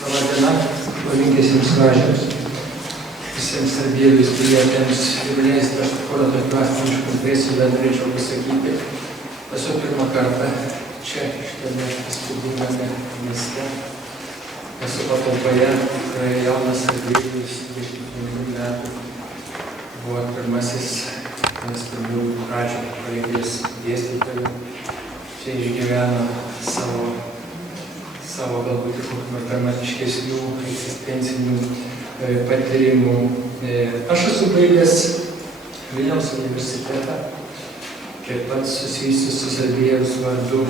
Labą dieną, palinkėsiams gražiams, visiems Sarbėvijos pilietėms ir leista, aš porą tokių asmeniškų impresijų dar norėčiau pasakyti. Esu pirmą kartą čia, šitame įspūdingame mieste. Esu patalpoje, kurioje jaunas Sarbėvijos 21 metų buvo pirmasis stambių pradžių kolegijos dėstytojų. Čia išgyveno savo galbūt ir kokių dramatiškesnių egzistencinių patyrimų. Aš esu baigęs Vilniaus universitetą, taip pat susijusiu su Sarbėvijos vardu.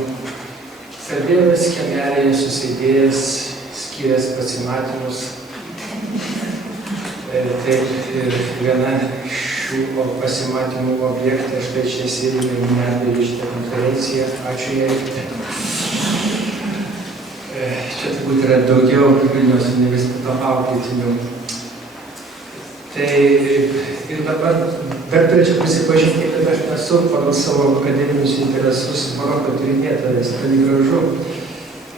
Sarbėvijos kiemelėje susidėjęs, skyręs pasimatymus. Taip ir viena šių pasimatymų objektai, štai čia sėdime minėdami šitą konferenciją. Ačiū jai. Čia turbūt yra daugiau Vilniaus universiteto auklėtinių. Tai ir dabar dar turėčiau prisipažinti, kad aš nesu pagal savo akademinius interesus baroko tyrinėtojas, toli gražu.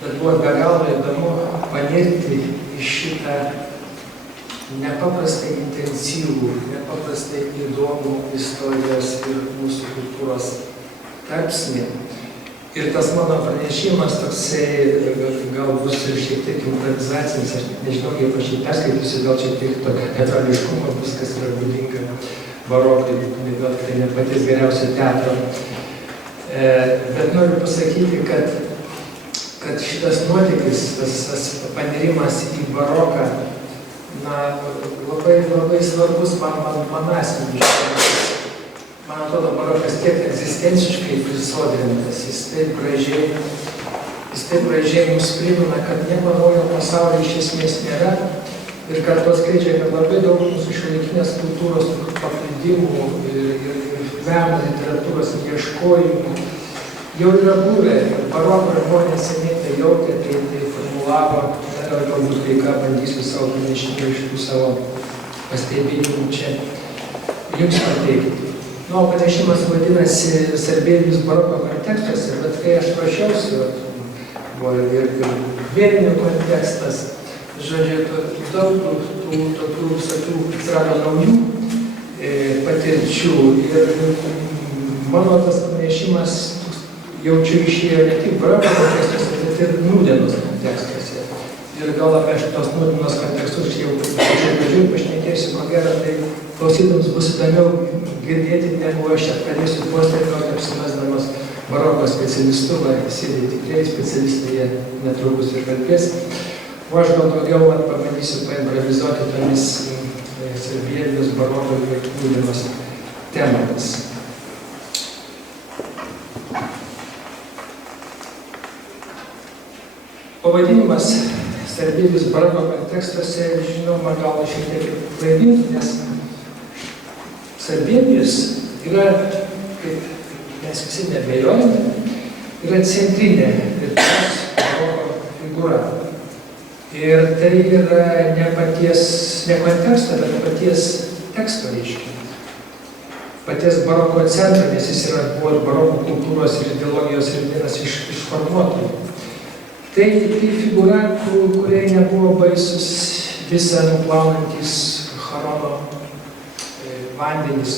Bet buvo be galo įdomu panirti į šitą nepaprastai intensyvų, nepaprastai įdomų istorijos ir mūsų kultūros tarpsnį. Ir tas mano pranešimas toksai gal bus ir šiek tiek improvizacinis, aš nežinau, kaip aš jį perskaitysiu, gal šiek tiek tokio teatrališkumo bus, kas yra būdinga barokui, gal tai ne patys geriausio teatro. Bet noriu pasakyti, kad šitas nuotykis, tas panirimas į baroką, labai svarbus man asmeniškai. Man atrodo, barokas tiek egzistenciškai prisodrintas, jis taip gražiai mums primena, kad nieko naujo pasaulyje iš esmės nėra ir kartu atskleidžia, kad labai daug mūsų šiuolaikinės kultūros paklydimų ir meno literatūros ieškojimų jau yra buvę. Baroko žmonės seniai tai jautė, tai formulavo, galbūt kai ką bandysiu savo pranešimą iš tų savo pastebėjimų čia jums pateikti. O pranešimas vadinasi Sarbėvijos baroko kontekstuose, bet kai aš ruošiausi, buvo ir vėlinių kontekstas, žodžiu, daug tų tokių visokių atsirado naujų patirčių ir mano tas pranešimas jaučiu išėjo ne tik baroko kontekstuose, bet ir nūdienos kontekstuose. Ir gal apie šitos nūdienos kontekstus jau pašnekėsiu, ko gero, tai klausytams bus įdomiau girdėti, negu aš čia pradėsiu puoselėti, apsimesdamas baroko specialistu, sėdė tikrai specialistai, jie netrukus ir kalbės. O aš gal daugiau pabandysiu paimprovizuoti tomis Sarbėvijos baroko ir nūdienos temomis. Pavadinimas Sarbėvijos baroko kontekstuose, žinoma, gal šiek tiek klaidintų, nes Sarbėvijos yra, kaip mes visi nebejojame, yra centrinė Lietuvos baroko figūra. Ir tai yra ne konteksto, bet paties teksto reiškinys. Paties baroko centro, nes jis buvo baroko kultūros ir ideologijos ir vienas iš formuotojų. Tai figūra, kuriai nebuvo baisus visą nuplaunantis Charono vandenys,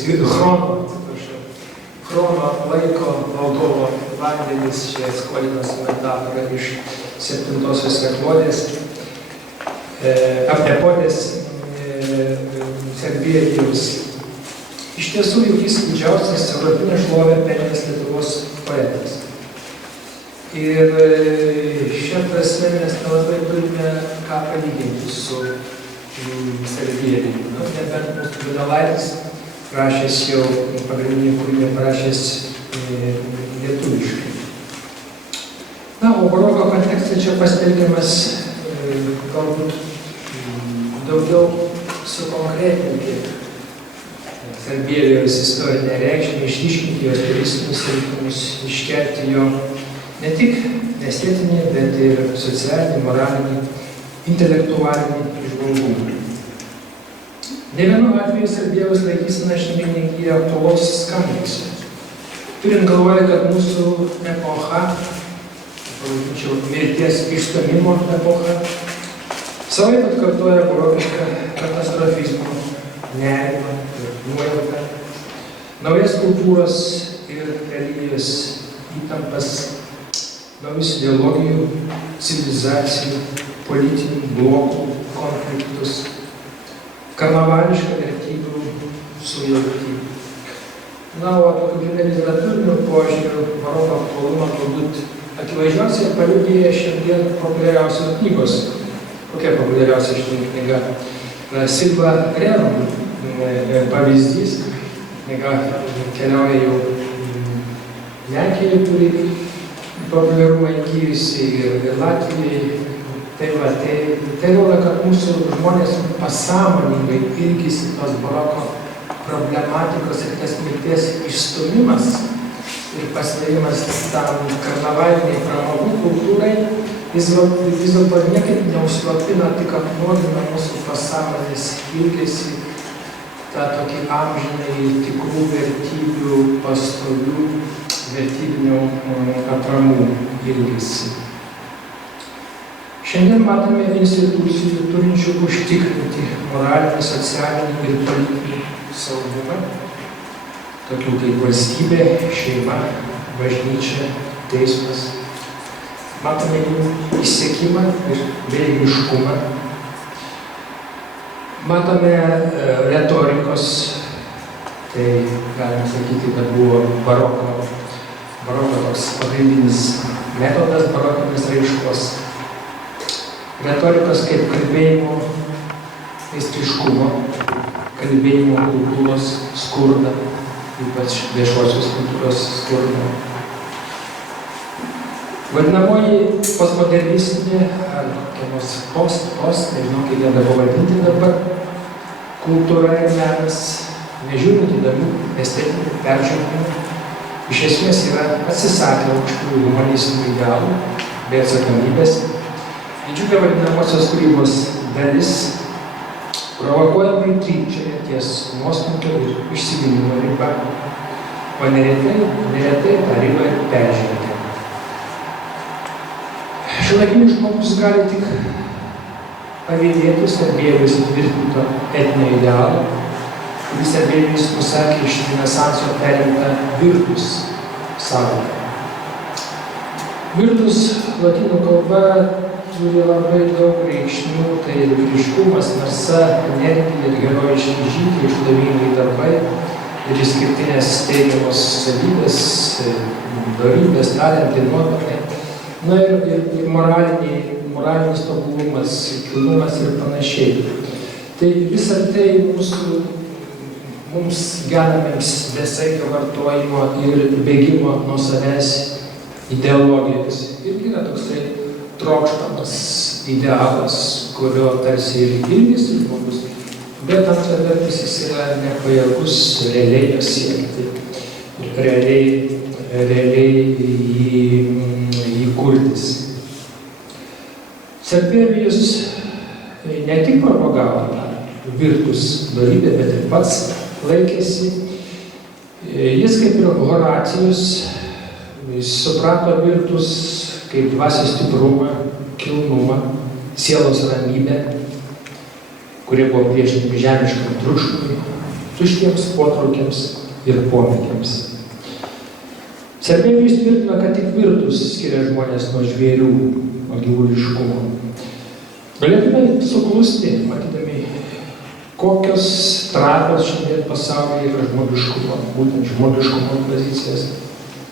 chrono laiko valdovo vandenys, čia skolinosi metafora iš 7-osios eklodės, epodės Sarbėvijos. Iš tiesų, juk jis didžiausias europinę šlovę pelnęs Lietuvos poetas. Ir šią prasme mes nelabai turime ką palyginti su Sarbėvijų. Nebent mūsų Donelaitis rašęs jau pagrindinį kūrinį parašęs lietuviškai. O baroko kontekste čia pasitelkiamas galbūt daugiau sukonkretinti Sarbėvijos istorinę reikšmę, išryškinti jos turistinius reikalus, iškelti jo ne tik estetinį, bet ir socialinį, moralinį, intelektualinį įžvalgumą. Ne vienu atveju Sarbėvijos laikysena šiandien įgyja aktualaus skambesio. Turint galvoje, kad mūsų epocha, pavadinčiau mirties išstumimo epocha, Savaip atkartoja barokišką katastrofizmą, nerimą ir nuojautą, naujas kultūros ir religijos įtampas, naujus ideologijų, civilizacijų, politinių blokų konfliktus, karnavališką vertybių sujaukimą. Na, o pagrindinė literatūrinių požiūrių baroko aktualumą turbūt akivaizdžiausiai paliudija šiandien populiariausios knygos. Kokia populiariausia šiandien knyga? Silva Rerum pavyzdys. Knyga keliauja jau Lenkijai, kuri populiarumą įgyjusi ir Latvijai. Tai rodo, kad mūsų žmonės pasąmoningai ilgisi tos baroko problematikos ir tas mirties išstumimas ir pasidarimas tam karnavaliniai pramogų kultūrai vis dėlto niekaip neužslopina, tik apnuogina mūsų pasąmonės ilgesį, tą tokį amžinai tikrų vertybių, pastovių vertybinių atramų ilgesį. Šiandien matome institucijų turinčių užtikrinti moralinį, socialinį ir politinį saugumą, tokių kaip valstybė, šeima, bažnyčia, teismas. Matome jų įsiekimą ir bejėgiškumą. Matome retorikos, tai galime sakyti, kad buvo baroko toks pagrindinis metodas barokinės raiškos. Retorikos kaip kalbėjimo meistriškumo, kalbėjimo kultūros skurdą, ypač viešosios kultūros skurdą. Vadinamoji postmodernistinė ar kokia nors post, nežinau kaip ją pavadinti dabar, kultūra ir menas, nežiūrint įdomių estetinių peržvelgimų, iš esmės yra atsisakę aukštųjų humanistinių idealų bei atsakomybės. Didžiulė vadinamosios kūrybos dalis provokuojamai trypčioja ties nuosmukio ir išsigimimo riba, o neretai tą ribą ir peržengia. Šiuolaikinis žmogus gali tik pavydėti Sarbievijaus įtvirtinto etninio idealo, kurį Sarbievijaus nusakė iš Renesanso perimtą virtus sąvoką. Virtus lotynų kalba turi labai daug reikšmių, tai vyriškumas, narsa, energija ir herojiški žygiai, šlovingi darbai ir išskirtinės teigiamos savybės, dorybės, talentai, nuopelnai. Na ir moralinis tobulumas, kilnumas ir panašiai. Tai visa tai mums genamiems besaikio vartojimo ir bėgimo nuo savęs ideologijos. Ir yra toksai trokštamas idealas, kurio tarsi ir ilgisi žmogus, bet antra vertus jis yra nepajėgus realiai jo siekti, realiai jį kurtis. Sarbievijaus ne tik propagavo virtus dorybę, bet ir pats laikėsi. Jis kaip ir Horacijus suprato virtus kaip dvasios stiprumą, kilnumą, sielos ramybę, kurie buvo priešinami žemiškam triukšmui, tuštiems potraukiams ir pomėgiams. Sarbievijaus tvirtino, kad tik virtus skiria žmonės nuo žvėrių, nuo gyvuliškumo. Galėtume suklusti, matydami, kokios trapios šiandien pasaulyje yra žmogiškumo, būtent žmogiškumo pozicijas,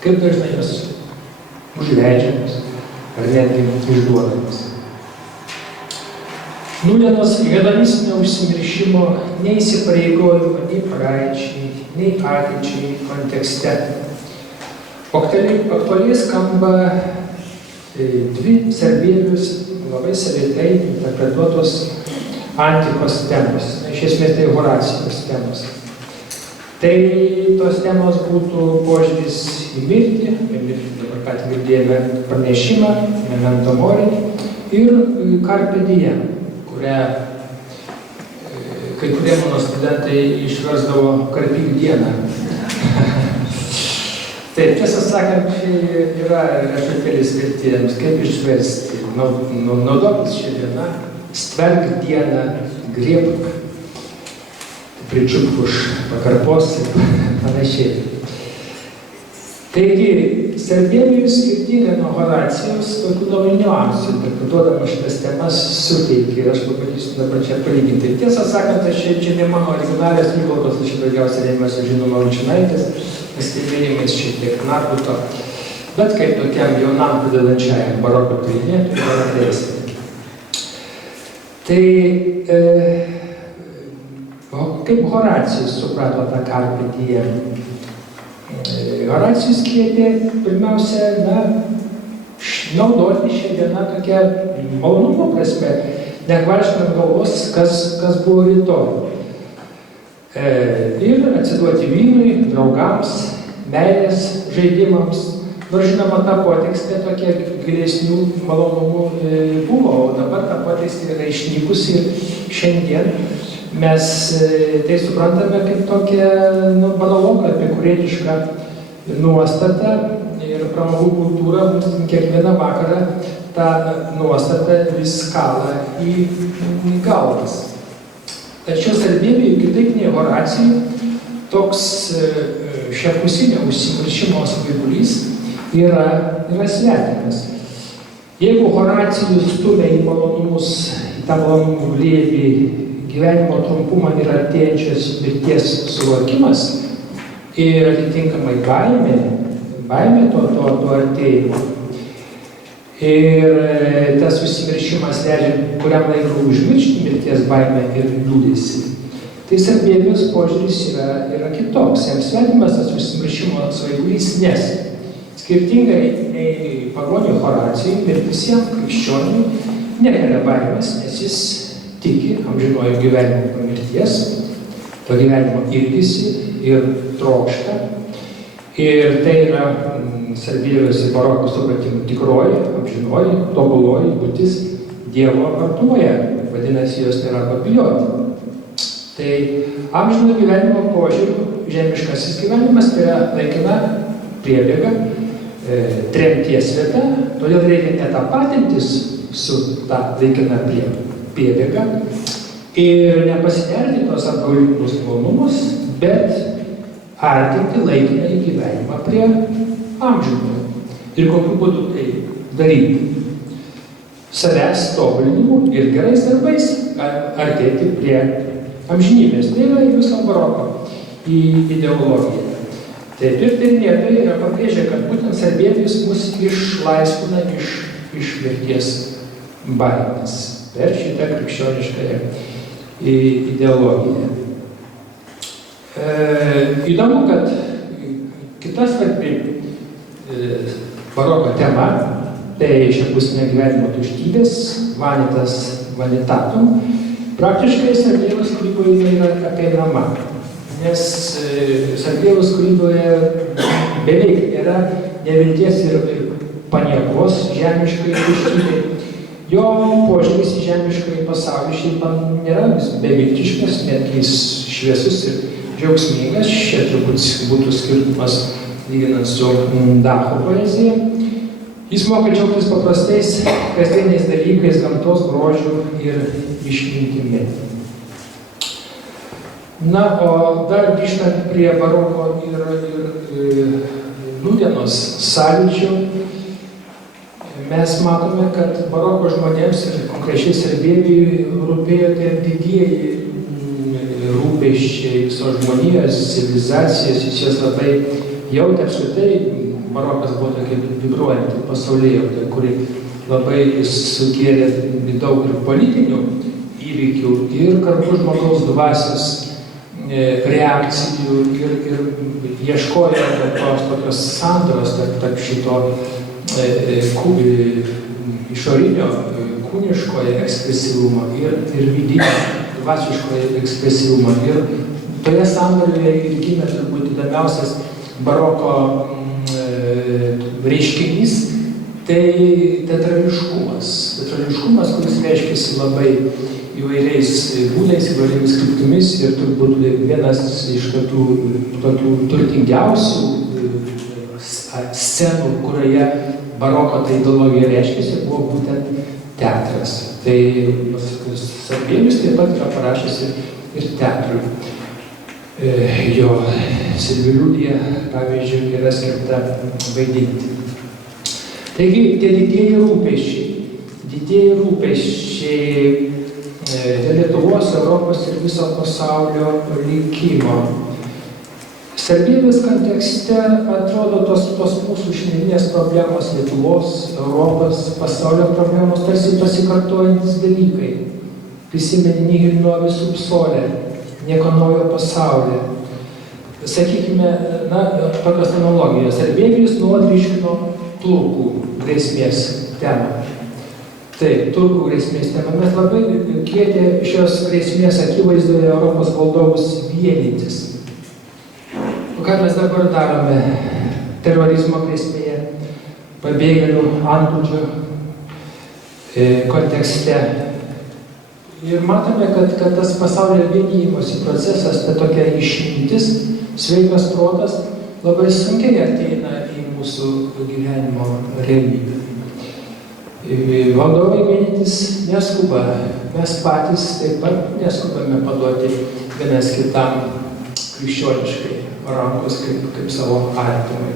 kaip dažnai jos užleidžiamas ar netgi išduodamas. Nūdienos hedonistinio užsimiršimo neįsipareigojimo nei praeičiai, nei ateičiai kontekste. Aktualiai skamba dvi Sarbievijaus labai savitai interpretuotos antikos temos. Iš esmės tai Horacijos temos. Tai tos temos būtų požiūris į mirtį, dabar ką tik girdėjome pranešimą, memento mori, ir carpe diem, kurią kai kurie mano studentai išversdavo karpyk dieną. Taip, tiesą sakant, yra rašatėlis vertėjams, kaip išversti. Naudokis šią dieną, stverk dieną, griebk, pričiupk už pakarpos ir panašiai. Taigi, Sarbievius skirtingai nuo Horacijos tokių naujų niuansų, interpretuodama šitas temas suteikia ir aš pabandysiu dabar čia palyginti. Tiesą sakant, čia ne mano originalės įvaldos, aš daugiausiai remiuosi žinoma Lučinaitės pastebėjimais, šiek tiek Narbuto, bet kaip tokiam jaunam pradedančiajam baroko tyrinėtojui yra teisė. Tai kaip Horacijus suprato tą carpe diem? Horacijus kvietė pirmiausia, naudoti šiandieną tokią malonumo prasme, nekvaršinant galvos, kas buvo rytoj. Ir atsiduoti vynui, draugams, meilės žaidimams. Nors žinoma, ta potekstė tokia gilesnių malonumų buvo, o dabar ta potekstė yra išnykusi ir šiandien mes tai suprantame kaip tokią monologą apie kurietišką nuostatą ir pramogų kultūra mums kiekvieną vakarą tą nuostatą vis kala į galvas. Tačiau Sarbieviui, kitaip nei Horacijui, toks šiapusinio užsimiršimo svaigulys yra svetimas. Jeigu Horacijus stumia į malonumus, į tą malonumų glėbį, gyvenimo trumpumą ir artėjančios mirties suvokimas ir atitinkamai baimė to artėjimo. Ir tas užsimiršimas leidžia kuriam laikui užmiršti mirties baimę ir liūdesį. Tai Sarbieviaus požiūris yra kitoks. Jam svetimas tas užsimiršimo svaigulys, nes skirtingai nei pagonių Horacijui, mirtis jam krikščioniui nekelia baimės, nes jis tiki amžinuoju gyvenimu po mirties, to gyvenimo ilgisi ir trokšta. Ir tai yra Sarbieviaus ir baroko supratimų tikroji, amžinoji, tobuloji būtis Dievo artumoje. Vadinasi, jos nėra pabijoti. Tai amžinojo gyvenimo požiūriu žemiškasis gyvenimas tai yra laikina priebėga, tremties vieta, todėl reikia netapatintis su ta laikina priebėga ir nepasinerti tos atgaulingus malonumus, bet artinti laikinai gyvenimą prie amžinojo. Ir kokiu būdu tai daryti? Savęs tobulinimu ir gerais darbais artėti prie amžinybės. Tai yra viso baroko ideologija. Taip ir tyrinėtojai yra pabrėžę, kad būtent Sarbievius mus išlaisvina iš mirties baimės per šitą krikščioniškąją ideologiją. Įdomu, kad kita svarbi baroko tema, tai šiapusinio gyvenimo tuštybės, vanitas vanitatum, praktiškai Sarbieviaus kūryboje yra apeinama. Nes Sarbieviaus kūryboje beveik nėra nevilties ir paniekos žemiškai tuštybei. Jo požiūris į žemiškąjį pasaulį šiaip nėra beviltiškas, netgi šviesus ir džiaugsmingas. Čia turbūt būtų skirtumas lyginant su Dacho poezija. Jis moka džiaugtis paprastais kasdieniais dalykais, gamtos grožiu ir išmintimi. Na, o dar grįžtant prie baroko ir nūdienos sąlyčio, mes matome, kad baroko žmonėms ir konkrečiai Sarbieviui rūpėjo tie didieji rūpesčiai visos žmonijos, civilizacijos, jis jas labai jautė apskritai. Barokas buvo tokia vibruojanti pasaulėjautė, kuri labai sukėlė daug ir politinių įvykių ir kartu žmogaus dvasios reakcijų ir ieškojo tos tokios sandoros tarp šito išorinio kūniškojo ekspresyvumo ir vidinio dvasiškojo ekspresyvumo. Ir toje sandoroje ir gimė turbūt įdomiausias baroko reiškinys, tai teatrališkumas. Teatrališkumas, kuris reiškiasi labai įvairiais būdais, įvairiais kryptimis ir turbūt vienas iš tokių turtingiausių scenų, kurioje baroko ta ideologija reiškiasi, buvo būtent teatras. Tai Sarbievijus taip pat yra parašęs ir teatrui. Jo Silviliudija, pavyzdžiui, yra skirta vaidinti. Taigi, tie didieji rūpesčiai dėl Lietuvos, Europos ir viso pasaulio likimo. Sarbievijos kontekste atrodo tos mūsų šiandieninės problemos, Lietuvos, Europos, pasaulio problemos, tarsi pasikartojantis dalykai. Prisimeni nihil novis subsole, nieko naujo pasaulyje. Sakykime, tokios analogijos. Sarbievijus nuolat ryškino turkų grėsmės temą. Taip, turkų grėsmės temą. Mes labai kvietė šios grėsmės akivaizdoje Europos valdovus vienytis. Ką mes dabar darome terorizmo grėsmėje, pabėgėlių antplūdžio kontekste. Ir matome, kad tas pasaulio vienijimosi procesas, ta tokia išmintis, sveikas protas, labai sunkiai ateina į mūsų gyvenimo realybę. Valdovai vienytis neskuba, mes patys taip pat neskubame paduoti vienas kitam krikščioniškai rankos kaip savo artimui.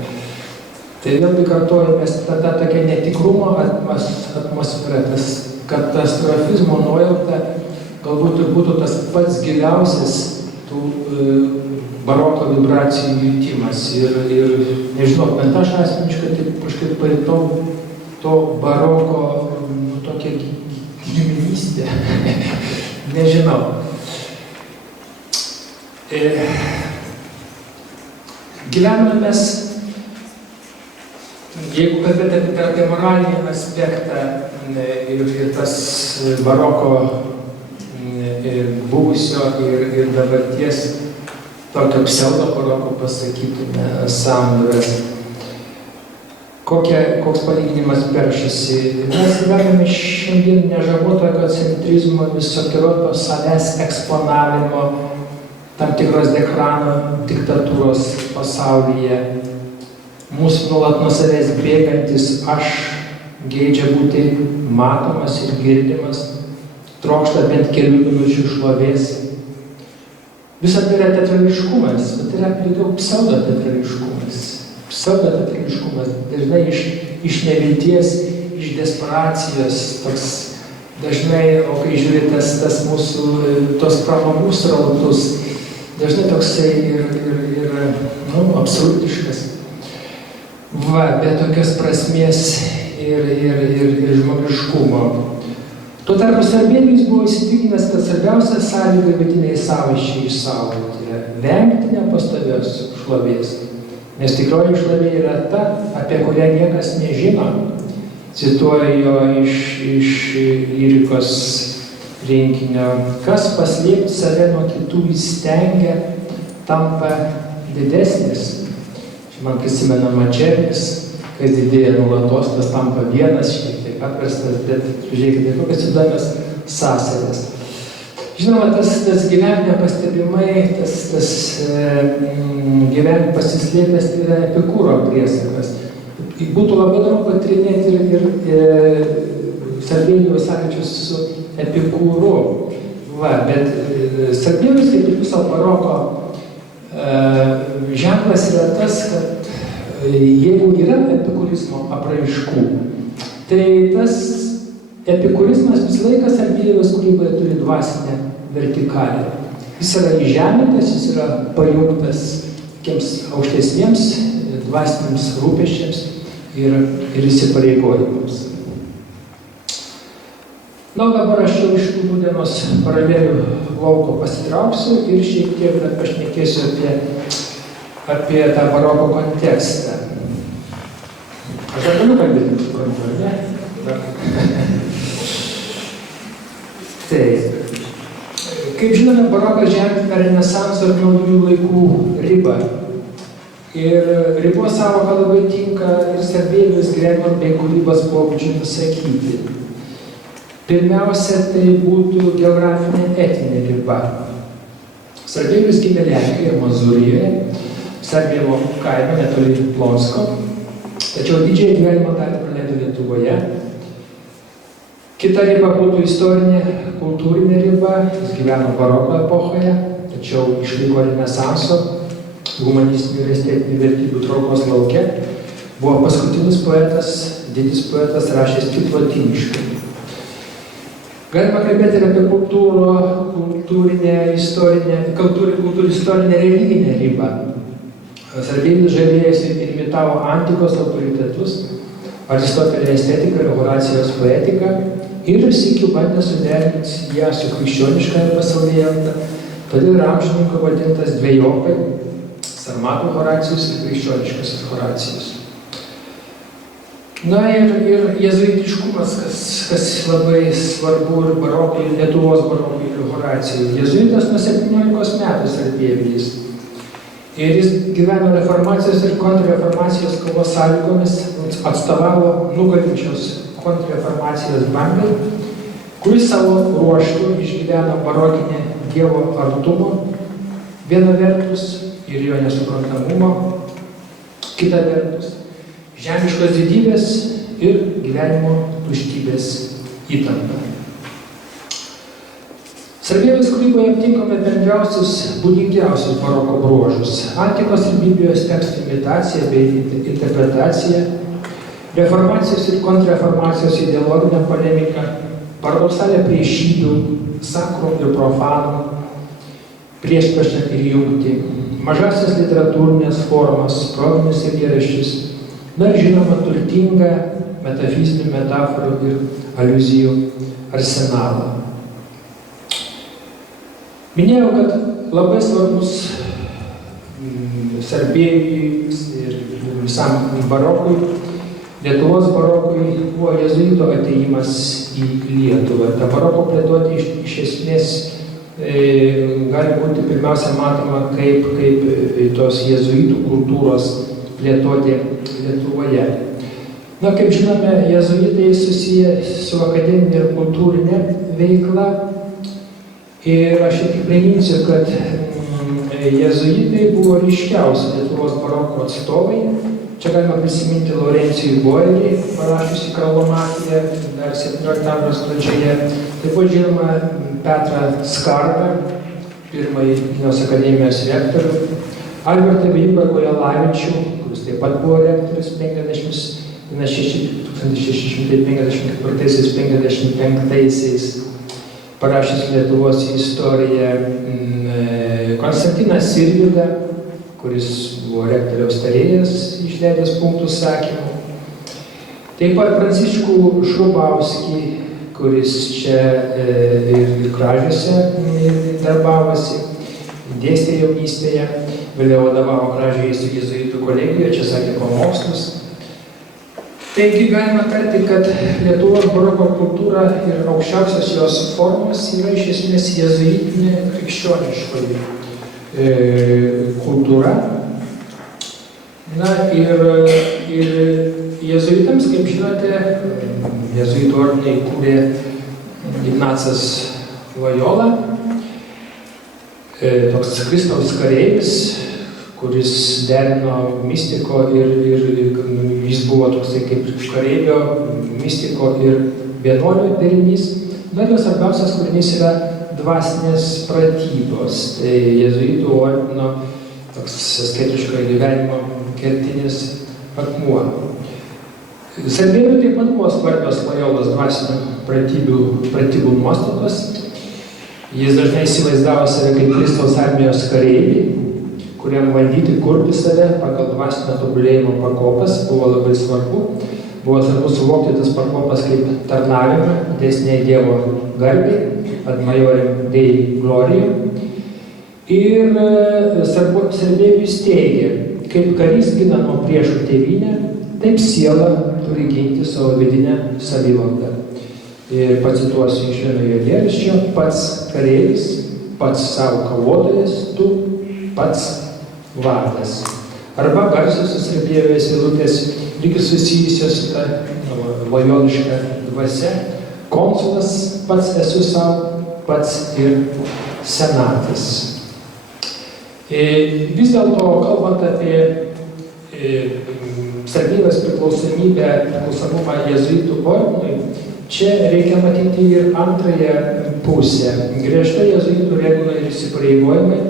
Tai vėlgi kartuojamės tada tokia netikrumo atmosfera, tas katastrofizmo nuojauta galbūt ir būtų tas pats giliausias tų baroko vibracijų jutimas. Ir nežinau, bent aš asmeniškai taip kažkaip pajutau to baroko tokią giminystę. Nežinau. Gyvename mes, jeigu kalbėtume apie moralinį aspektą ir tas baroko buvusio ir dabarties tokio pseudo baroko pasakytume sandūras, koks palyginimas peršasi. Mes gyvename šiandien nežaboto egocentrizmo, visokiojo savęs eksponavimo, tam tikros ekrano diktatūros pasaulyje. Mūsų nuolat nuo savęs bėgantis aš geidžia būti matomas ir girdimas, trokšta bent kelių minučių šlovės. Visa tai yra teatrališkumas, bet tai yra daugiau pseudoteatrališkumas. Pseudoteatrališkumas dažnai iš nevilties, iš desperacijos, toks dažnai, o kai žiūri tas mūsų, tos pramogų srautus, dažnai toksai ir absurdiškas. Be tokios prasmės ir žmogiškumo. Tuo tarpu Sarbievijus buvo įsitikinęs, kad svarbiausia sąlyga vidiniai savasčiai išsaugoti yra vengti nepastovios šlovės. Nes tikroji šlovė yra ta, apie kurią niekas nežino. Cituoju jo iš lyrikos rinkinio. Kas paslėpti save nuo kitų įstengia, tampa didesnis. Man prisimena Mačernis, kas didėja nuolatos, tas tampa vienas, šiek tiek apverstas, bet žiūrėkite, kokias įdomias sąsajas. Žinoma, tas gyvenime pastebimai, tas gyvenime pasislėpęs tai yra Epikūro priesakas. Būtų labai įdomu patyrinėti ir Sarbievijos sąryšius su Epikūru. Bet Sarbievijus, kaip ir viso baroko ženklas yra tas, kad jeigu yra epikurizmo apraiškų, tai tas epikurizmas visą laiką Sarbievijos kūryboje turi dvasinę vertikalę. Jis yra įžemintas, jis yra pajungtas tokiems aukštesniems dvasiniams rūpesčiams ir įsipareigojimams. Na, dabar aš jau iš tų nūdienos paralelių lauko pasitrauksiu ir šiek tiek pašnekėsiu apie tą baroko kontekstą. Aš galiu kalbėti, suprantu, ar ne? Taip. Kaip žinome, barokas ženklina Renesanso ir naujųjų laikų ribą. Ir ribos sąvoka labai tinka ir Sarbievijos gyvenimo bei kūrybos pobūdžiui pasakyti. Pirmiausia, tai būtų geografinė etinė riba. Sarbievijus gimė Lenkijoje ir Mazūrijoje, Sarbievo kaime netoli Plonsko, tačiau didžiąją gyvenimo dalį praleido Lietuvoje. Kita riba būtų istorinė, kultūrinė riba, jis gyveno baroko epochoje, tačiau išliko Renesanso, humanistinių ir estetinių vertybių traukos lauke, buvo paskutinis poetas, didis poetas, rašęs tik lotyniškai. Galima kalbėti ir apie kultūrinę, istorinę religinę ribą. Sarbievis žavėjosi ir imitavo antikos autoritetus, Aristotelio estetiką ir Horacijos poetiką ir sykiu bandė suderinti ją su krikščioniškąja pasaulėjauta, todėl ir amžininko vadintas dvejopai Sarmatų Horacijus ir krikščioniškasis Horacijus. Na ir jezuitiškumas, kas labai svarbu ir barokui, Lietuvos barokui ir Horacijui. Jezuitas nuo 17 metų Sarbievis. Ir jis gyveno reformacijos ir kontrreformacijos kovos sąlygomis, atstovavo nugalinčios kontrreformacijos bangai, kuris savo ruožtu išgyveno barokinę Dievo artumo, viena vertus ir jo nesuprantamumo, kita vertus žemiškos didybės ir gyvenimo tuštybės įtampą. Sarbievis kūryboje aptinkame bendriausius, būdingiausius baroko bruožus – antikos ir Biblijos tekstų imitacija bei interpretacija, reformacijos ir kontrreformacijos ideologinė polemika, paradoksalė priešybių, sakrum ir profanų, priešpriešą ir jungtį, mažasias literatūrinės formas, proginius eilėraščius, na ir žinoma turtingą metafizinių metaforų ir aliuzijų arsenalą. Minėjau, kad labai svarbus Sarbievijui ir visam barokui, Lietuvos barokui buvo jezuito atėjimas į Lietuvą. Ta baroko plėtotė iš esmės gali būti pirmiausia matoma kaip tos jezuitų kultūros plėtotė Lietuvoje. Na, kaip žinome, jezuitai susiję su akademinė ir kultūrinė veikla. Ir aš tik priminsiu, kad jezuitai buvo ryškiausi Lietuvos baroko atstovai. Čia galima prisiminti Laurencijų Boilį, parašiusi Kralomatiją dar 17 amžiaus pradžioje. Taip pat žinoma Petrą Skarbą, pirmąjį Vilniaus akademijos rektorių, Albertą Viliupą Kojelavičių, kuris taip pat buvo rektorius 1654-55, parašęs Lietuvos istoriją, Konstantiną Sirvydą, kuris buvo rektoriaus tarėjas, išleidęs punktų sakymų. Taip pat Pranciškų Šrubauskį, kuris čia ir Kražiuose darbavosi, dėstė jaunystėje, vėliau vadovavo Kražiuje su jezuitų kolegijoje, čia sakė pamokslus. Taigi galima tarti, kad Lietuvos baroko kultūra ir aukščiausios jos formos yra iš esmės jezuitinė krikščioniškoji kultūra. Na ir jezuitams, kaip žinote, jezuitų ordinai įkūrė Ignacas Lojola, toks Kristaus kareivis, kuris derino mistiko ir jis buvo toksai kaip kareivio, mistiko ir vienuolio derinys. Na ir svarbiausias kūrinys yra dvasinės pratybos, tai jezuitų ordino toks asketiško gyvenimo kertinis akmuo. Sarbieviui taip pat buvo svarbios Lojolos dvasinių pratybų nuostatos. Jis dažnai įsivaizdavo save kaip Kristaus armijos kareivį, kuriam valdyti, kurti save pagal dvasinio tobulėjimo pakopas buvo labai svarbu. Buvo svarbu suvokti tas pakopas kaip tarnavimą didesnei Dievo garbei, ad majorem Dei glorijum. Ir Sarbievijus teigia, kaip karys gina nuo priešų tėvynę, taip siela turi ginti savo vidinę savivaldą. Ir pacituosiu iš vieno eilėraščio, pats kareivis, pats savo kovotojas, tu pats vadas. Arba garsiosios Sarbievijos eilutės lyg susijusios su ta lojoliška dvasia. Konsulas pats esu savo, pats ir senatas. Vis dėlto, kalbant apie Sarbievijos priklausomumą jezuitų ordinui, Čia reikia matyti ir antrąją pusę. Griežtai jėzuitų regulai ir įsipareigojimai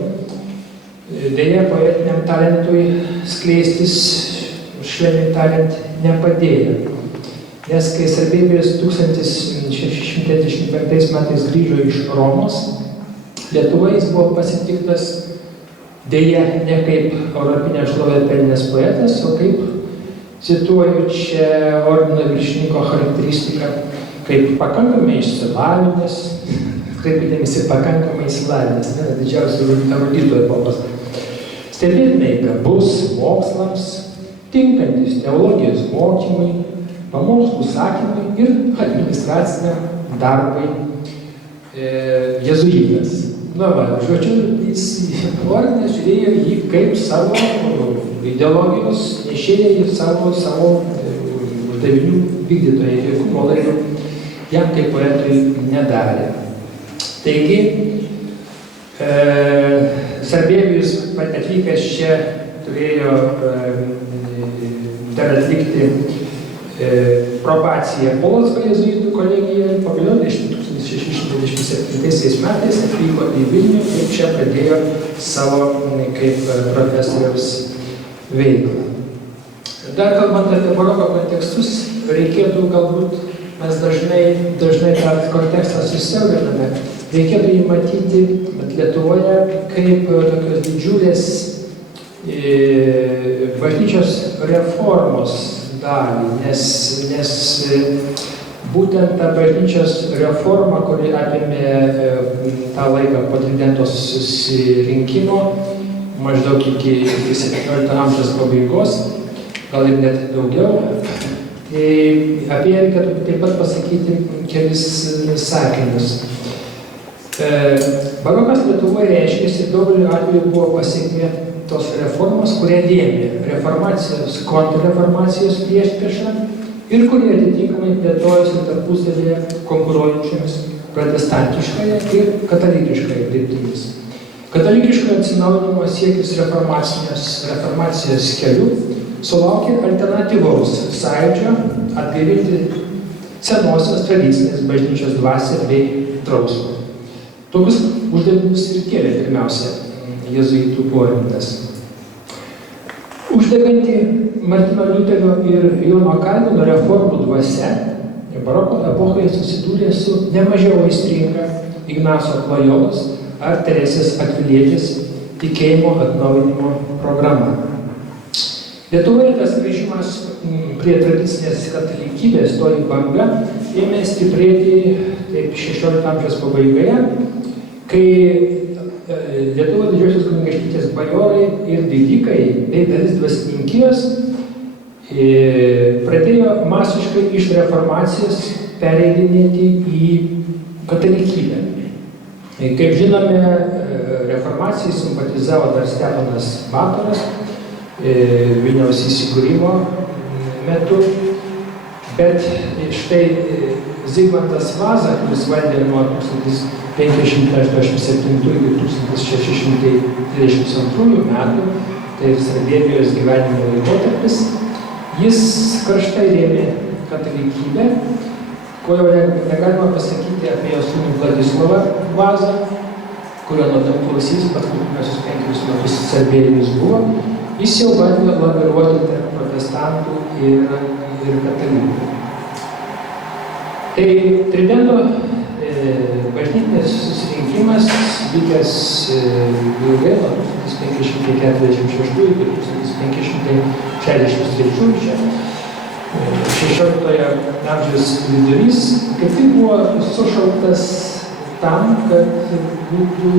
deja poetiniam talentui skleistis, švelniai tariant, nepadėjo. Nes kai Sarbėvijus 1625 metais grįžo iš Romos, Lietuvoje jis buvo pasitiktas deja ne kaip europinę šlovę pelnęs poetas, o kaip, cituoju čia ordino viršininko charakteristiką, kaip pakankamai išsilavinęs, kreipdėmėsi pakankamai išsilavinęs, didžiausių eruditų epochos. Stebėtinai gabus mokslams, tinkantis teologijos mokymui, pamokslų sakymui ir administraciniam darbui jėzuitas. Na va, žodžiu, jis ordine žiūrėjo jį kaip savo ideologijos nešėją ir savo uždavinių vykdytoją. Jokių nuolaidų jam kaip poetui nedarė. Taigi, Sarbėvijus atvykęs čia turėjo dar atlikti probaciją Polocko jėzuitų kolegijoje, pagaliau 1627 metais atvyko į Vilnių ir čia pradėjo savo kaip profesoriaus veiklą. Dar kalbant apie baroko kontekstus, reikėtų galbūt, mes dažnai tą kontekstą susiauriname, reikėtų jį matyti Lietuvoje kaip tokios didžiulės bažnyčios reformos dalį, nes būtent ta bažnyčios reforma, kuri apėmė tą laiką po Tridento susirinkimo, maždaug iki 17 amžiaus pabaigos, gal ir net daugiau, apie ją reikėtų taip pat pasakyti kelis sakinius. Barokas Lietuvoje reiškėsi daugeliu atveju buvo pasekmė tos reformos, kurie lėmė reformacijos, kontrreformacijos priešpriešą ir kurie atitinkamai plėtojosi tarpusavėje konkuruojančiomis protestantiškąją ir katalikiškąją kryptimis. Katalikiškojo atsinaujinimo siekis reformacijos keliu sulaukė alternatyvaus sąjūdžio atgaivinti senosios tradicinės bažnyčios dvasią bei drausmę. Tokius uždavinius ir kėlė pirmiausia jėzuitų pogrindas. Uždeganti Martino Liuterio ir Jono Kalvino reformų dvasia baroko epochoje susidūrė su nemažiau aistringa Ignaco Lojolos ar Teresės Akvilietės tikėjimo atnaujinimo programa. Lietuvoje tas grįžimas prie tradicinės katalikybės, toji banga, ėmė stiprėti taip 16 amžiaus pabaigoje, kai Lietuvos didžiosios kunigaikštystės bajorai ir didikai bei dalis dvasininkijos pradėjo masiškai iš reformacijos pereidinėti į katalikybę. Kaip žinome, reformacijai simpatizavo dar Steponas Batoras Vilniaus įsikūrimo metu, bet štai Zigmantas Vaza, kuris valdė nuo 1587 iki 1632 metų, tai Sarbėvijos gyvenimo laikotarpis, jis karštai rėmė katalikybę, ko jau negalima pasakyti apie jo sūnų Vladislavą Vazą, kurio nuodam klausys, paskutiniuosius 5 metus Sarbėvijus buvo, jis jau bandė laviruoti tarp protestantų ir katalikų. Tai Tridento bažnytinis susirinkimas vykęs ilgai nuo 1546 iki 1563 čia 16 amžiaus vidurys, kaip tik buvo sušauktas tam, kad būtų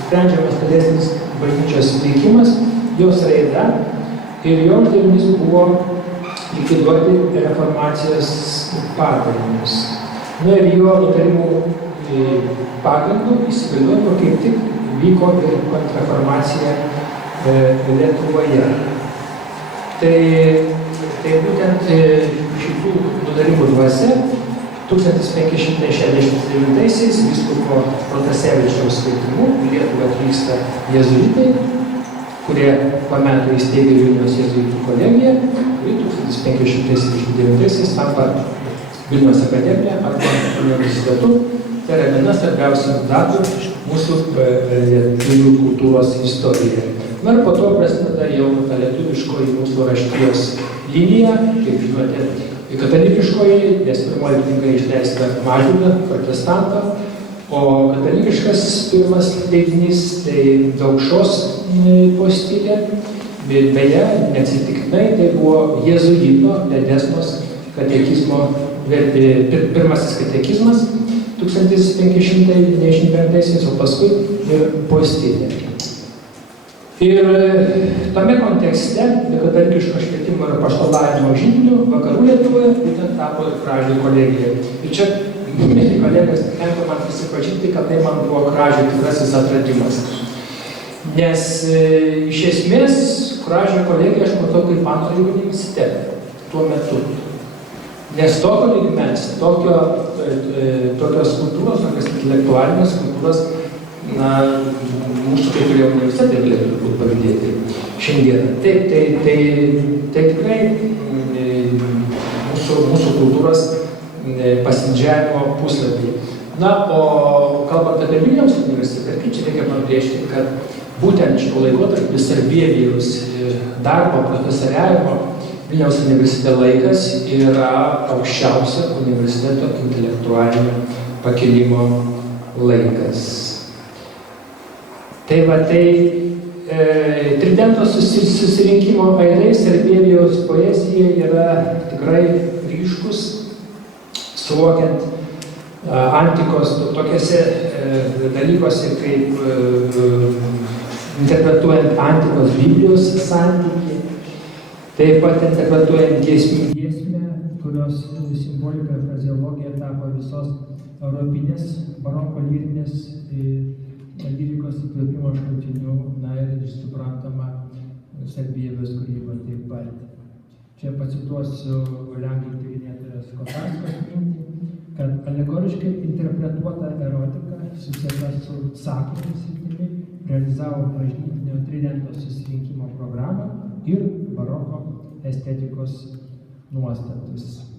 sprendžiamas tolesnis bažnyčios veikimas, jos raida ir jo uždavinys buvo likviduoti reformacijos padarinius. Na ir jo nutarimų pagrindų įsigaliojo, kaip tik vyko ir kontrreformacija Lietuvoje. Tai būtent šitų nutarimų dvasia 1569-aisiais vyskupo Protasevičiaus kvietimu į Lietuvą atvyksta jėzuitai, kurie po metų įsteigė Vilniaus jėzuitų kolegiją, kuri 1579-aisiais tampa Vilniaus akademija arba universitetu. Tai yra viena svarbiausių datų mūsų lietuvių kultūros istorijoje. Na ir po to prasideda jau ta lietuviškoji mūsų raštijos linija, kaip žinote, katalikiškoji, nes pirmoji knyga išleista Mažvydą, protestantą, o katalikiškas pirmas leidinys tai Daukšos postilė, beje, neatsitiktinai, tai buvo jėzuito Ledesmos katekizmo, pirmasis katekizmas 1595, o paskui ir postilė. Ir tame kontekste katalikiško švietimo ir apaštalavimo židiniu vakarų Lietuvoje būtent tapo ir Kražių kolegija. Ir čia, mėly kolegos, tenka man prisipažinti, kad tai man buvo Kražių tikrasis atradimas. Nes iš esmės Kražių kolegija aš matau kaip antrąjį universitetą tuo metu. Nes tokio lygmens, tokios kultūros, tokios intelektualinės kultūros, na, mūsų kai kurie universitetai galėtų turbūt pavydėti šiandieną. Taip, tai tikrai mūsų kultūros pasididžiavimo puslapį. Na, o kalbant apie Vilniaus universitetą, kaip čia reikia pabrėžti, kad būtent šito laikotarpis Sarbievijaus darbo, profesoriavimo Vilniaus universitete laikas yra aukščiausio universiteto intelektualinio pakilimo laikas. Tai va, Tridento susirinkimo aidai Sarbievijaus poezija yra tikrai ryškus, suvokiant antikos tokiuose dalykuose, kaip interpretuojant antikos Biblijos santykį, taip pat interpretuojant giesmę, kurios simbolika ir frazeologija tapo visos europinės baroko lyrinės lyrikos įkvėpimo šaltiniu, na ir suprantama Sarbievijos kūryba taip pat. Čia pacituosiu lenkų tyrinėtojas Kotarskos mintį, kad alegoriškai interpretuota erotika susieta su sakinių sritimi realizavo bažnytinio Tridento susirinkimo programą ir baroko estetikos nuostatus.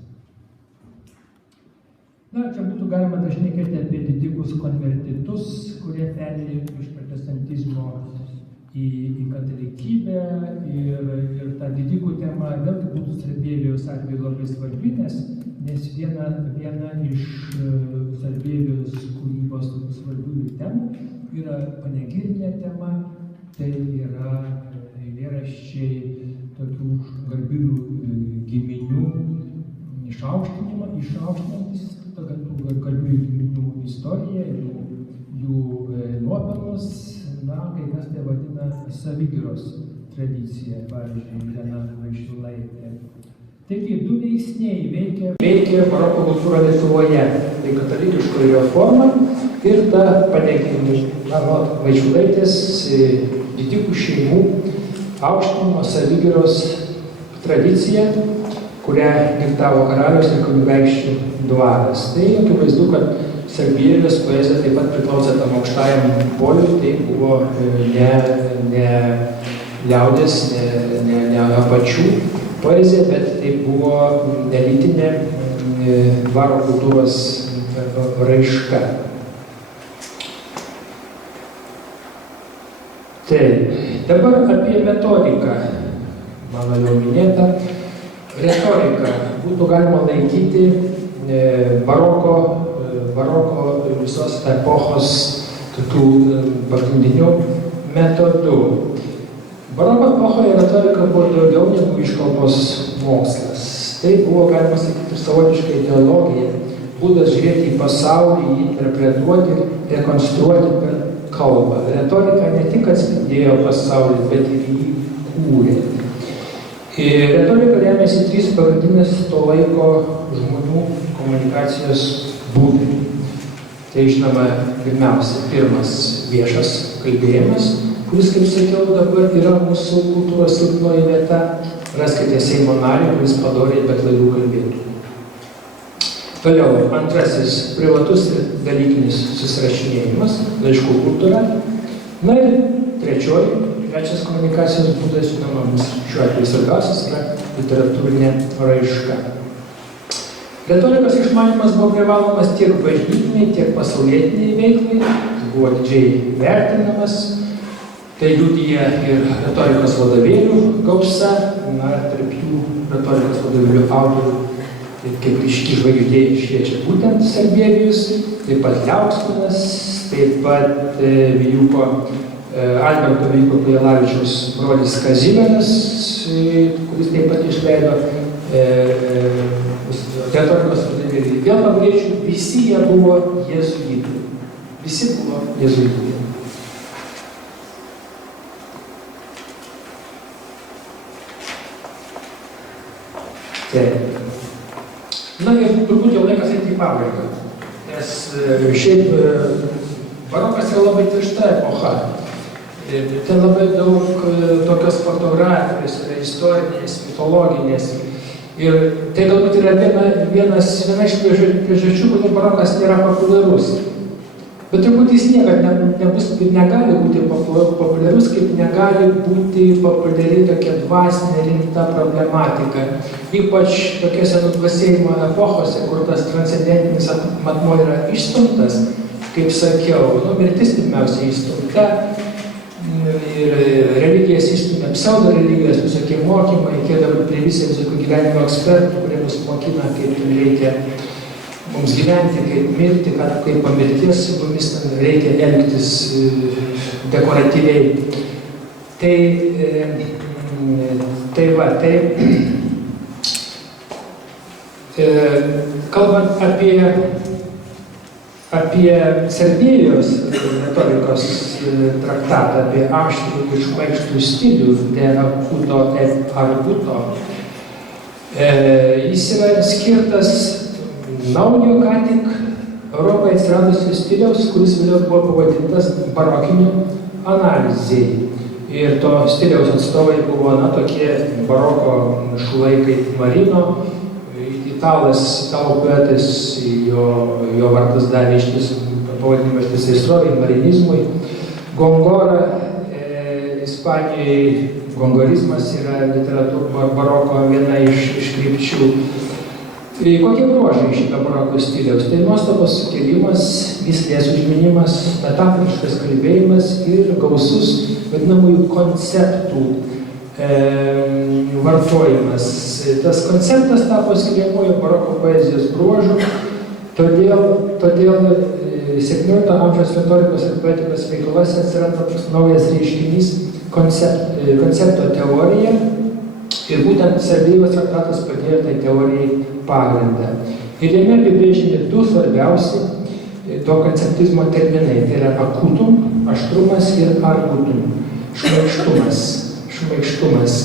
Na, čia būtų galima dažnai kalbėti apie didikus konvertitus, kurie perėjo iš protestantizmo į katalikybę ir ta didikų tema vėlgi būtų Sarbievijos atveju labai svarbi, nes viena iš Sarbievijos kūrybos svarbių temų yra panegirinė tema, tai yra eilėraščiai tokių garbiųjų giminių išaukštinantis garbiųjų giminių istoriją, jų nuopelnus, na, kai kas tai vadina savigyros tradicija, pavyzdžiui, viena Vaišvilaitė. Taigi, du veiksniai veikia baroko kultūrą Lietuvoje, tai katalikiškoji reforma ir ta Vaišvilaitės didikų šeimų aukštinimo savigyros tradicija, kurią diktavo karaliaus ir kunigaikščių dvaras. Tai akivaizdu, kad Sarbievijos poezija taip pat priklausė tam aukštajam poliui, tai buvo ne liaudės, ne apačių poezija, bet tai buvo elitinė dvaro kultūros raiška. Taip, dabar apie metodiką, mano jau minėta. Retorika būtų galima laikyti baroko visos epochos tokių pagrindinių metodų. Baroko epochoje retorika buvo daugiau negu iškalbos mokslas. Tai buvo, galima sakyti, savotiška ideologija, būdas žiūrėti į pasaulį, jį interpretuoti ir rekonstruoti per kalbą. Retorika ne tik atspindėjo pasaulį, bet ir jį kūrė. Retorika remiasi trys pagrindinės to laiko žmonių komunikacijos būdai. Tai, žinoma, pirmiausia, pirmas viešas kalbėjimas, kuris, kaip sakiau, dabar yra mūsų kultūros silpnoji vieta. Raskite Seimo narį, kuris padoriai be klaidų kalbėtų. Toliau, antrasis, privatus ir dalykinis susirašinėjimas, laiškų kultūra. Na ir trečias komunikacijos būdas, žinoma, mums šiuo atveju svarbiausias yra literatūrinė raiška. Retorikos išmanymas buvo privalomas tiek bažnytiniai, tiek pasaulietiniai veiklai, jis buvo didžiai vertinamas, tai liudija ir retorikos vadovėlių gausa, tarp jų retorikos vadovėlių autorių, kaip ryški žvaigždė šviečia būtent Sarbievius, taip pat Liauksminas, taip pat Alberto Vijūko Kojelavičiaus brolis Kazimieras, kuris taip pat išleido retorikos vadovėlį. Vėl pabrėžiu, visi jie buvo jėzuitai. Visi buvo jėzuitai. Na ir turbūt jau laikas eiti į pabaigą, nes šiaip barokas yra labai tiršta epocha. Ten labai daug tokios fotografijos, istorinės, mitologinės. Ir tai galbūt yra viena iš priežasčių, kodėl barokas nėra populiarus. Bet turbūt jis niekad negali būti populiarus, kaip negali būti populiari tokia dvasinė rimta problematika. Ypač tokiose nudvasėjimo epochose, kur tas transcendentinis matmuo yra išstumtas, kaip sakiau, mirtis pirmiausia išstumta, ir religijas išstumia pseudo religijos, visokie mokymai, dabar prie visokių gyvenimo ekspertų, kurie mus mokina, kaip reikia mums gyventi, kaip mirti, kaip po mirties su mumis reikia elgtis dekoratyviai. Kalbant apie Sarbievijaus retorikos traktatą, apie aštrų ir šmaikštų stilių de acuto et arguto, jis yra skirtas naujo ką tik Europoje atsiradusio stiliaus, kuris vėliau buvo pavadintas barokiniu analizei. Ir to stiliaus atstovai buvo tokie baroko šulai kaip Marino, italų poetas, jo vardas davė pavadinimą ištisai srovei, marinizmui. Gongora, Ispanijoje gongorizmas yra baroko viena iš krypčių. Kokie bruožai šito baroko stiliaus? Tai nuostabos sukėlimas, mįslės užminimas, metaforiškas kalbėjimas ir gausus vadinamųjų konceptų vartojimas. Tas konceptas tapo skiriamuoju baroko poezijos bruožu, todėl 17 amžiaus retorikos ir poetikos veikalose atsiranda toks naujas reiškinys koncepto teorija. Ir būtent Sarbievijaus traktatas padėjo tai teorijai pagrindą. Ir jame apibrėžiami du svarbiausi to konceptizmo terminai. Tai yra akutum, aštrumas ir argutum, šmaikštumas.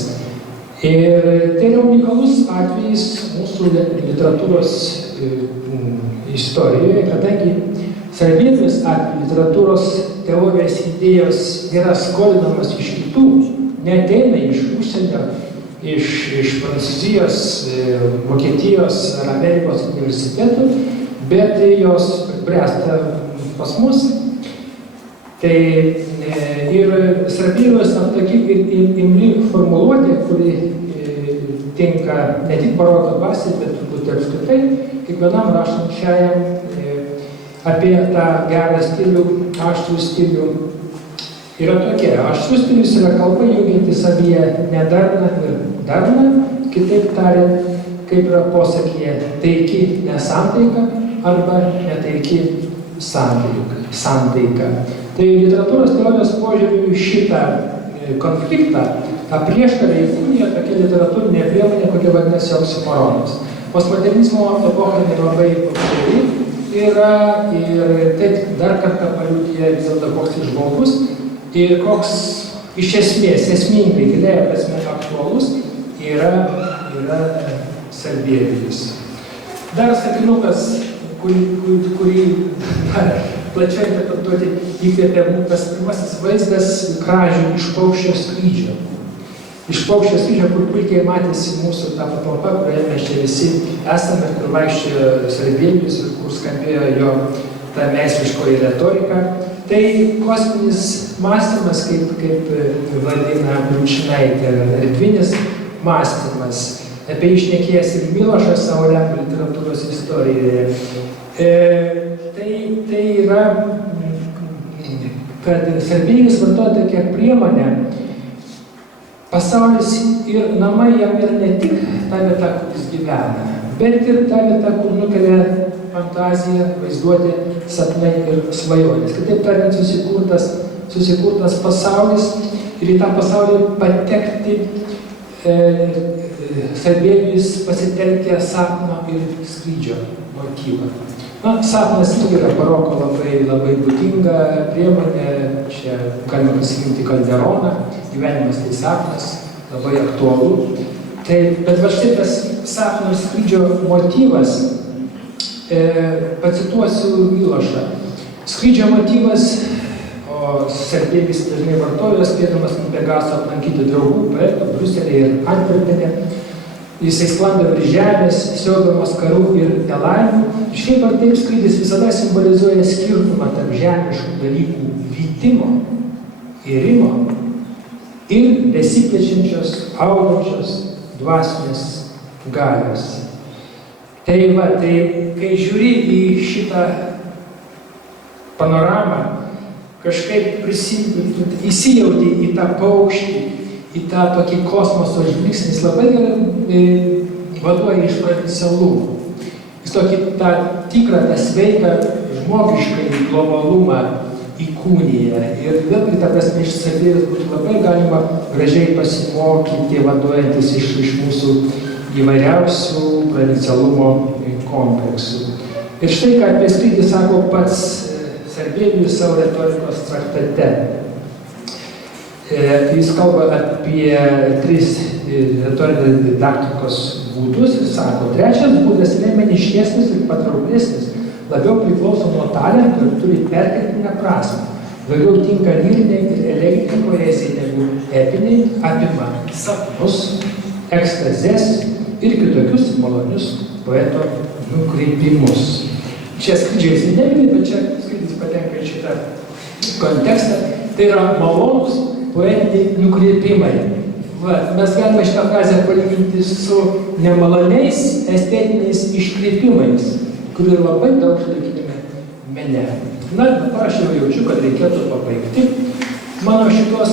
Ir tai yra unikalus atvejis mūsų literatūros istorijoje, kadangi Sarbievijaus atveju literatūros teorijos idėjos yra skolinamas iš kitų, neateina iš užsienio, iš Prancūzijos, Vokietijos ar Amerikos universitetų, bet jos bręsta pas mus. Tai ir Sarbievijaus tokia imli formuluotė, kuri tinka ne tik baroko dvasiai, bet turbūt ir apskritai kiekvienam rašančiajam apie tą gerą stilių, aštrų stilių. Yra tokia, aštrus stilius yra kalba jungianti savyje nedarną ir darną, kitaip tariant, kaip yra posakyje, taiki nesantaika arba netaiki santaika. Tai literatūros teorijos požiūriu šitą konfliktą, tą prieštarą įkūnija tokia literatūrinė priemonė, kokia vadinasi oksimoronas. Postmodernizmo epocha labai populiari yra ir tai dar kartą paliudija vis dėlto koks žmogus ir koks iš esmės, esmingai, giliai prasme aktualus yra Sarbievijus. Dar sakinukas, kurį plačiai interpretuoti įkvėpė tas pirmasis vaizdas kražių iš paukščio skrydžio. Iš paukščio skrydžio, kur puikiai matėsi mūsų ta patalpa, kurioje mes čia visi esame, kur vaikščiojo Sarbievijus ir kur skambėjo jo ta meistriškoji retorika. Tai kosminis mąstymas, kaip vadina Liučinaitė, erdvinis mąstymas. apie jį šnekėjęs ir Milošas savo lenkų literatūros istorijoje. Tai yra, kad Sarbievis vartoja tokią priemonę, pasaulis ir namai jam yra ne tik ta vieta, kur jis gyvena, bet ir ta vieta, kur nukelia fantazija, vaizduotė, sapnai ir svajonės. Kitaip tariant, susikurtas pasaulis ir į tą pasaulį patekti Sarbievis pasitelkė sapno ir skrydžio motyvą. Sapnas yra baroko labai būdinga priemonė, čia galima prisiminti Kalderoną, gyvenimas tai sapnas, labai aktualu. Bet va štai tas sapno ir skrydžio motyvas, pacituosiu Milošą. Skrydžio motyvas, o Sarbievis dažnai vartojo, spėdamas nuo Pegaso aplankyti draugų, poetų, Briuselėje ir Antverpene. Jisai sklando virš žemės, siaubiamas karų ir nelaimių. Šiaip ar taip skrydis visada simbolizuoja skirtumą tarp žemiškų dalykų vytimo, irimo ir besiplečiančios, augančios dvasinės galios. Tai kai žiūri į šitą panoramą, kažkaip įsijauti į tą paukštį, į tą tokį kosmoso žvilgsnį, jis labai gerai vaduoja iš provincialumo. Jis tokį tą tikrą, tą sveiką žmogišką globalumą įkūnija. Ir vėlgi, ta prasme, iš Sarbieviaus būtų labai galima gražiai pasimokyti, vaduojantis iš mūsų įvairiausių provincialumo kompleksų. Ir štai, ką apie skrydį sako pats Sarbievius savo retorikos traktate. Jis kalba apie 3 retorinės didaktikos būdus ir sako, 3 būdas yra meniškesnis ir patrauklesnis, labiau priklauso nuo talento ir turi perkeltinę prasmę. Daugiau tinka lyriniai ir eleginė poezija negu epiniai, apima sapnus, ekstazes ir kitokius malonius poeto nukreipimus. Čia skrydžiais nedėlį, bet čia skrydis patenka į šitą kontekstą. Tai yra malonus poetiniai nukreipimai. Mes galime šitą frazę palyginti su nemaloniais estetiniais iškreipimais, kurių labai daug šiuolaikiniame mene. Dabar aš jau jaučiu, kad reikėtų pabaigti mano šitos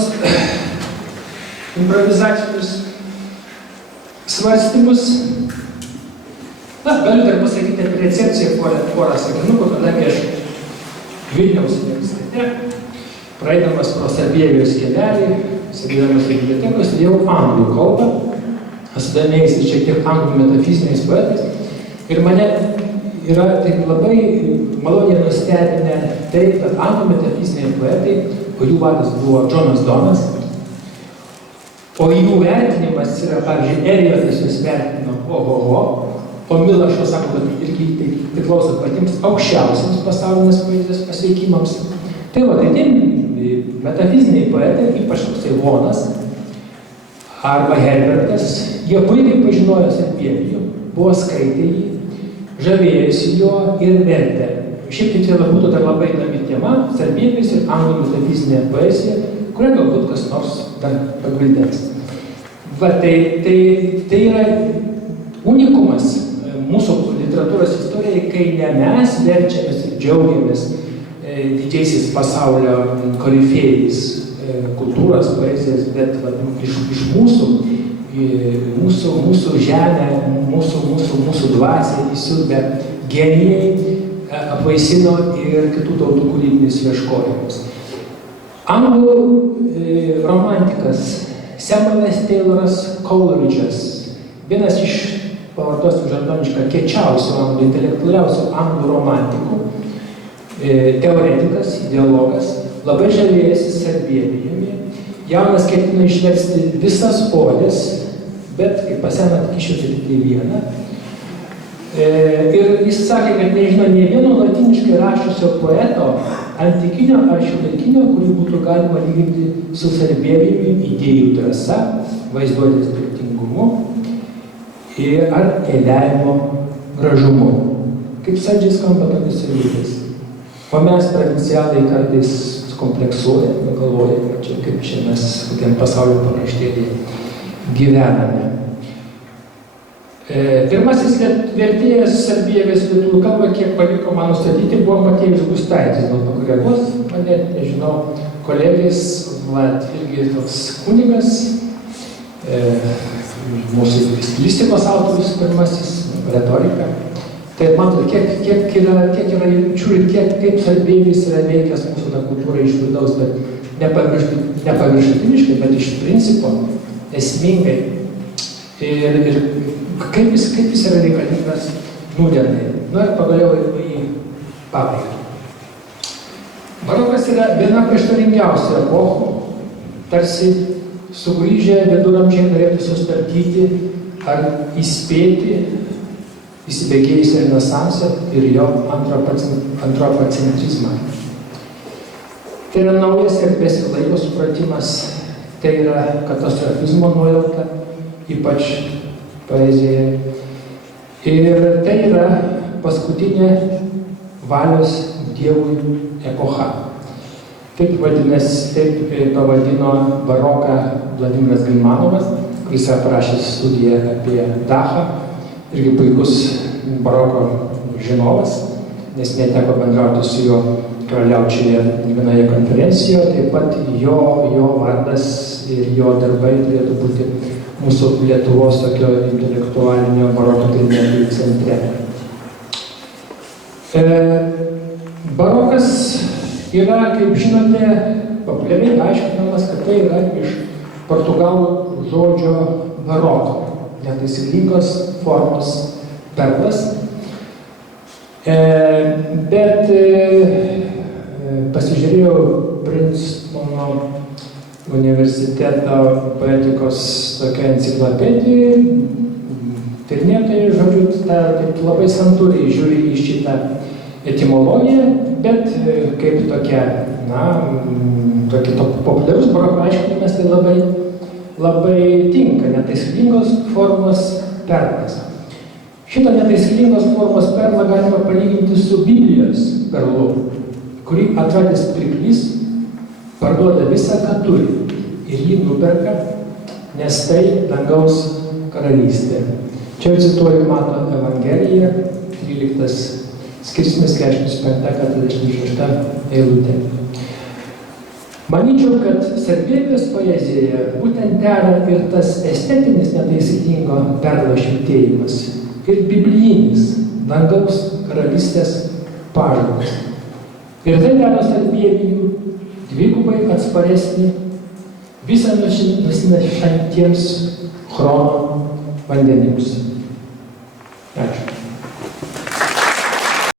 improvizacinius svarstymus. Galiu dar pasakyti apie recepciją porą sakinukų, kadangi aš Vilniaus universitete, praeidamas pro Sarbieviaus kelielį, sakydamas į bibliotekos, jau anglų kalbą, sudomėjęs ir šiek tiek anglų metafiziniais poetais. Ir mane yra taip labai maloniai nustebinę tai, kad anglų metafiziniai poetai, kurių vadas buvo Džonas Donas, o jų vertinimas yra, pavyzdžiui, Elijotas jūs vertino ohoho, o Milošas sako, kad irgi tai priklauso patiems aukščiausiams pasaulinės poezijos pasiekimams. Tai metafiziniai poetai, ypač toksai Vonas arba Herbertas, jie puikiai pažinojo Sarbievijų, buvo skaitę jį, žavėjusi jo ir vertė. Šiaip tai čia būtų dar labai įdomi tema, Sarbievis ir anglų metafizinė poezija, kurią galbūt kas nors dar pagvildens. Tai yra unikumas mūsų literatūros istorijoje, kai ne mes verčiamės ir džiaugiamės didžiaisiais pasaulio korifėjais kultūros, poezijos, bet iš mūsų žemę, mūsų dvasią įsiurbę genijai apvaisino ir kitų tautų kūrybinius ieškojimus. Anglų romantikas Samuelas Tayloras Coleridge'as, vienas iš, pavartosiu žargonišką, kiečiausių anglų, intelektualiausių anglų romantikų, teoretikas, ideologas, labai žavėjasi Sarbievijumi. Jaunas ketino išversti visas odes, bet, kaip pasena, tik išversti vieną. Ir jis sakė, kad nežino nei vieno latiniškai rašusio poeto, antikinio ar šiuolaikinio, kurį būtų galima lyginti su Sarbievijumi idėjų drąsa, vaizduotės turtingumu ar keliavimo gražumu. Kaip saldžiai skamba tokius savybės. O mes, provincialai, kartais kompleksuojame, galvojame, kaip čia mes kokiam pasaulio paraštėlėje gyvename. Pirmasis vertėjas Sarbievės lietuvių kalbą, kiek pavyko man nustatyti, buvo Matėjus Gustaitis, gal pakoreguos mane, nežinau, kolegės, irgi toks kunigas, mūsų stilistikos autorius pirmasis, retorika. Tai matot, kiek yra jungčių ir kaip Sarbievės yra veikęs mūsų kultūrai iš vidaus, bet nepaviršutiniškai, bet iš principo esmingai. Ir kaip jis yra reikalingas nūdienai. Na ir pagaliau į pabaigą. Barokas yra viena prieštaringiausių epochų, tarsi sugrįžę viduramžiai norėtų sustabdyti ar įspėti įsibėgėjusią renesansą ir jo antropocentrizmą. Tai yra naujas erdvės ir laiko supratimas, tai yra katastrofizmo nuojauta, ypač poezijoje. Ir tai yra paskutinė valios Dievui epocha. Taip pavadino baroką Vladimiras Gaimanovas, kuris aprašęs studiją apie Dachą, irgi puikus baroko žinovas, nes neteko bendrauti su juo karaliaučiuje vienoje konferencijoje, taip pat jo vardas ir jo darbai turėtų būti mūsų Lietuvos tokio intelektualinio baroko tyrinėtojų centre. Barokas yra, kaip žinote, populiariai aiškinamas, kad tai yra iš portugalų žodžio baroko, netaisyklingos formos perlas. Bet pasižiūrėjau Princetono universiteto poetikos tokia enciklopedija, tyrinėtojai, žodžiu, labai santūriai žiūri į šitą etimologiją, bet kaip tokia, populiarus baroko aiškinimas, tai labai tinka netaisyklingos formos perlas. Šitą netaisyklingos formos perlą galima palyginti su Biblijos perlu, kurį atradęs pirklys parduoda visą, ką turi, ir jį nuperka, nes tai dangaus karalystė. Čia cituoju Mato Evangeliją, 13 skirsnis 45-46 eilutė. Manyčiau, kad Sarbievės poezijoje būtent dera ir tas estetinis netaisyklingo perlo švytėjimas ir biblijinis dangaus karalystės pažadas. Ir tai daro Sarbievijų dvigubai atsparesnį visą nusinešantiems chrono vandenims. Ačiū.